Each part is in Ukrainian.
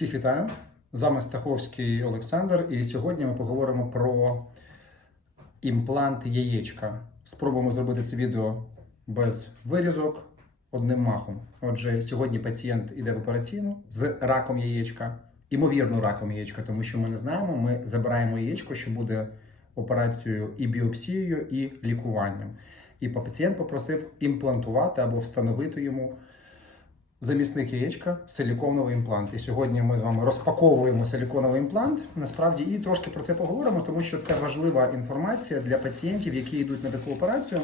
Всіх вітаю! З вами Стаховський Олександр, і сьогодні ми поговоримо про імплант яєчка. Спробуємо зробити це відео без вирізок одним махом. Отже, сьогодні пацієнт іде в операційну з раком яєчка, імовірно, раком яєчка, тому що ми не знаємо. Ми забираємо яєчко, що буде операцією і біопсією, і лікуванням. І пацієнт попросив імплантувати або встановити йому замісник яєчка силіконовий імплант. І сьогодні ми з вами розпаковуємо силіконовий імплант. Насправді і трошки про це поговоримо, тому що це важлива інформація для пацієнтів, які йдуть на таку операцію.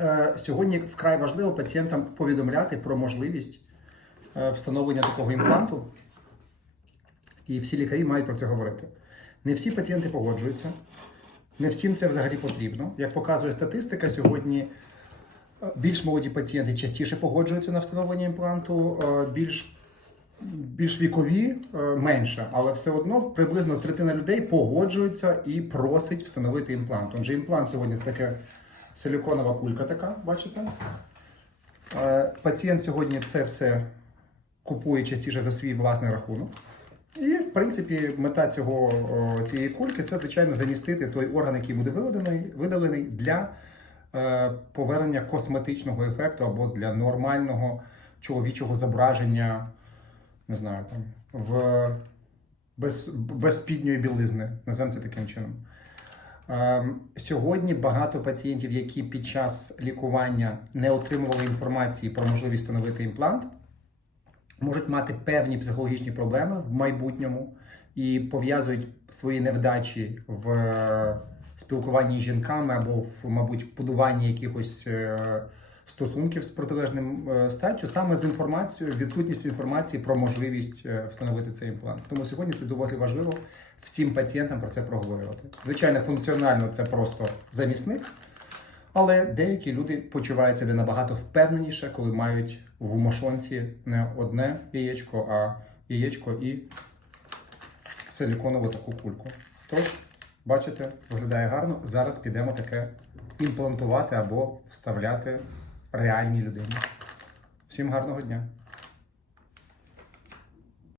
Е, Сьогодні вкрай важливо пацієнтам повідомляти про можливість е, встановлення такого імпланту. І всі лікарі мають про це говорити. Не всі пацієнти погоджуються, не всім це взагалі потрібно. Як показує статистика, сьогодні більш молоді пацієнти частіше погоджуються на встановлення імпланту, е, більш, більш вікові е, менше, але все одно приблизно третина людей погоджується і просить встановити імплант. Отже, імплант сьогодні це таке силіконова кулька, така, бачите? Е, Пацієнт сьогодні це все купує частіше за свій власний рахунок. І, в принципі, мета цього цієї кульки це, звичайно, замістити той орган, який буде видалений, видалений для повернення косметичного ефекту або для нормального чоловічого зображення, не знаю, там, в, без, без спідньої білизни, називаємо це таким чином. Е, Сьогодні багато пацієнтів, які під час лікування не отримували інформації про можливість встановити імплант, можуть мати певні психологічні проблеми в майбутньому і пов'язують свої невдачі в е, спілкуванні з жінками або в, мабуть, будуванні якихось е, стосунків з протилежним е, статтю саме з інформацією, відсутністю інформації про можливість е, встановити цей імплант. Тому сьогодні це доволі важливо всім пацієнтам про це проговорювати. Звичайно, функціонально це просто замісник. Але деякі люди почувають себе набагато впевненіше, коли мають в мошонці не одне яєчко, а яєчко і силіконову таку кульку. Тож, бачите, виглядає гарно. Зараз підемо таке імплантувати або вставляти реальній людині. Всім гарного дня!